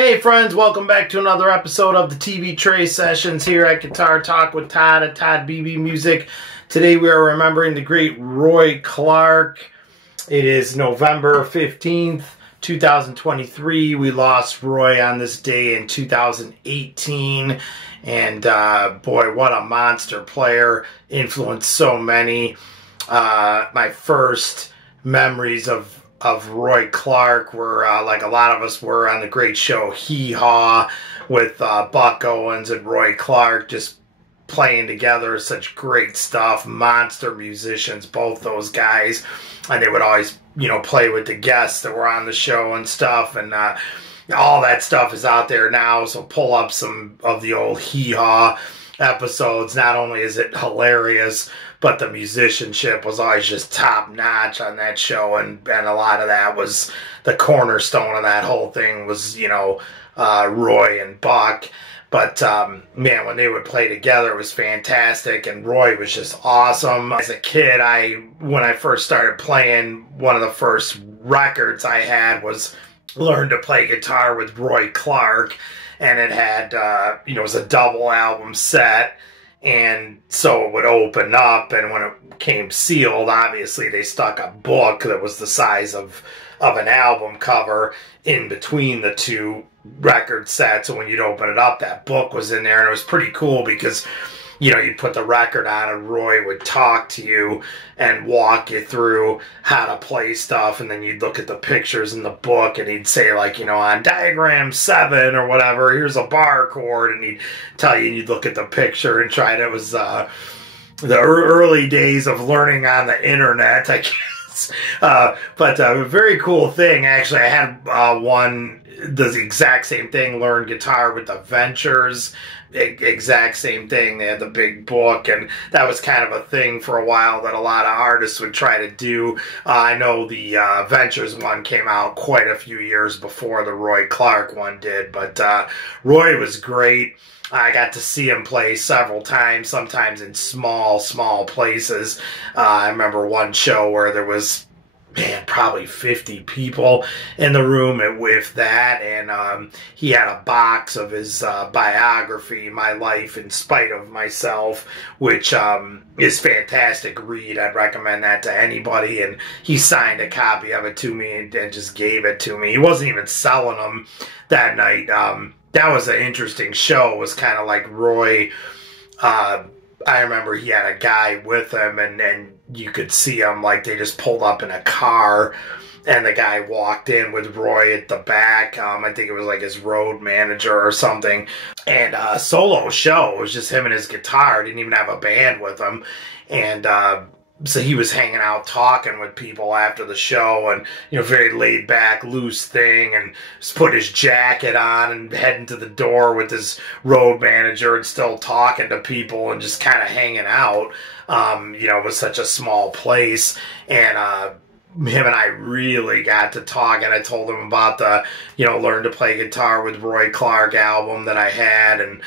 Hey friends, welcome back to another episode of the TV Tray Sessions here at Guitar Talk with Todd at Todd Beebe Music. Today we are remembering the great Roy Clark. It is November 15th, 2023. We lost Roy on this day in 2018. And boy, what a monster player. Influenced so many. My first memories of Roy Clark were like a lot of us were on the great show Hee-Haw with Buck Owens and Roy Clark, just playing together. Such great stuff. Monster musicians, both those guys. And they would always, play with the guests that were on the show and stuff. And all that stuff is out there now. So pull up some of the old Hee-Haw episodes. Not only is it hilarious, but the musicianship was always just top notch on that show, and a lot of that was the cornerstone of that whole thing was Roy and Buck. But man, when they would play together, it was fantastic, and Roy was just awesome. As a kid, when I first started playing, one of the first records I had was Learn to Play Guitar with Roy Clark, and it had it was a double album set. And so it would open up, and when it came sealed, obviously they stuck a book that was the size of an album cover in between the two record sets. So when you'd open it up, that book was in there, and it was pretty cool because, you'd put the record on and Roy would talk to you and walk you through how to play stuff, and then you'd look at the pictures in the book and he'd say, like, on diagram 7 or whatever, here's a bar chord, and he'd tell you, and you'd look at the picture and try it. It was the early days of learning on the internet, I guess. But a very cool thing, actually. I had one, the exact same thing, Learn Guitar with the Ventures. Exact same thing. They had the big book, and that was kind of a thing for a while that a lot of artists would try to do. I know the Ventures one came out quite a few years before the Roy Clark one did, but Roy was great. I got to see him play several times, sometimes in small places. I remember one show where there was, probably 50 people in the room with that, and he had a box of his biography, My Life in Spite of Myself, which is fantastic read. I'd recommend that to anybody, and he signed a copy of it to me and just gave it to me. He wasn't even selling them that night. That was an interesting show. It was kind of like Roy, I remember he had a guy with him, and you could see him, like, they just pulled up in a car, and the guy walked in with Roy at the back. I think it was like his road manager or something. And solo show. It was just him and his guitar. Didn't even have a band with him. And so he was hanging out talking with people after the show, and very laid back, loose thing, and just put his jacket on and heading to the door with his road manager and still talking to people and just kind of hanging out. It was such a small place, and him and I really got to talk, and I told him about the, Learn to Play Guitar with Roy Clark album that I had, and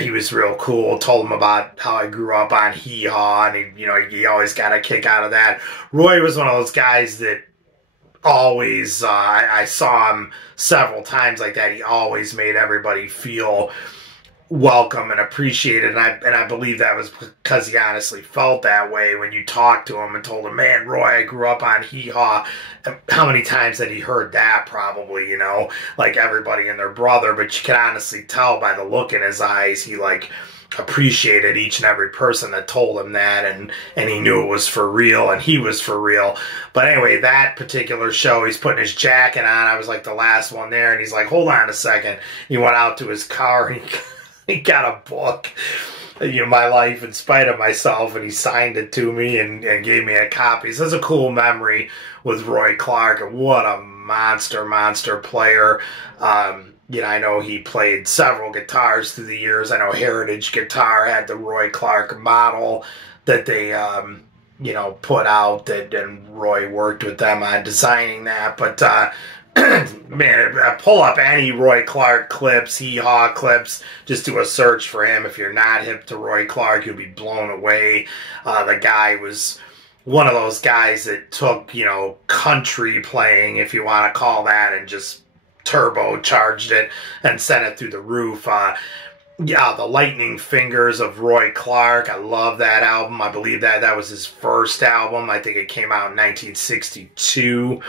he was real cool. Told him about how I grew up on Hee-Haw, and he always got a kick out of that. Roy was one of those guys that always, I saw him several times like that. He always made everybody feel welcome and appreciated, and I believe that was because he honestly felt that way when you talked to him and told him, man, Roy, I grew up on Hee-Haw. How many times had he heard that? Probably, like everybody and their brother, but you can honestly tell by the look in his eyes, he appreciated each and every person that told him that, and he knew it was for real, and he was for real. But anyway, that particular show, he's putting his jacket on. I was like the last one there, and he's like, hold on a second. He went out to his car, and he got a book, My Life in Spite of Myself, and he signed it to me and gave me a copy. So it's a cool memory with Roy Clark, and what a monster player. I know he played several guitars through the years. I know Heritage Guitar had the Roy Clark model that they, put out, and Roy worked with them on designing that. But man, pull up any Roy Clark clips, Hee-Haw clips, just do a search for him. If you're not hip to Roy Clark, you'll be blown away. The guy was one of those guys that took, country playing, if you want to call that, and just turbocharged it and sent it through the roof. Yeah, the Lightning Fingers of Roy Clark. I love that album. I believe that was his first album. I think it came out in 1962.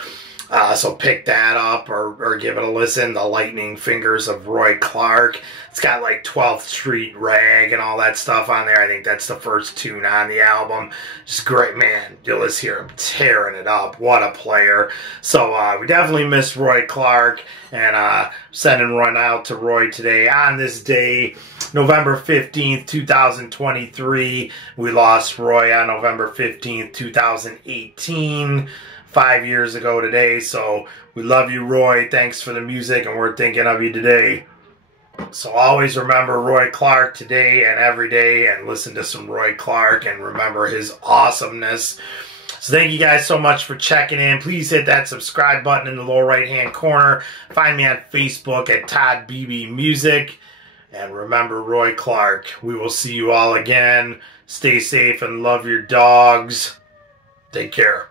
So pick that up or give it a listen. The Lightning Fingers of Roy Clark. It's got like 12th Street Rag and all that stuff on there. I think that's the first tune on the album. Just great, man. You'll just hear him tearing it up. What a player. So we definitely miss Roy Clark, and sending one out to Roy today on this day, November 15th, 2023. We lost Roy on November 15th, 2018. 5 years ago today. So we love you, Roy. Thanks for the music, and we're thinking of you today. So always remember Roy Clark today and every day, and listen to some Roy Clark and remember his awesomeness. So thank you guys so much for checking in. Please hit that subscribe button in the lower right hand corner. Find me on Facebook at Todd Beebe Music. And remember Roy Clark. We will see you all again. Stay safe and love your dogs. Take care.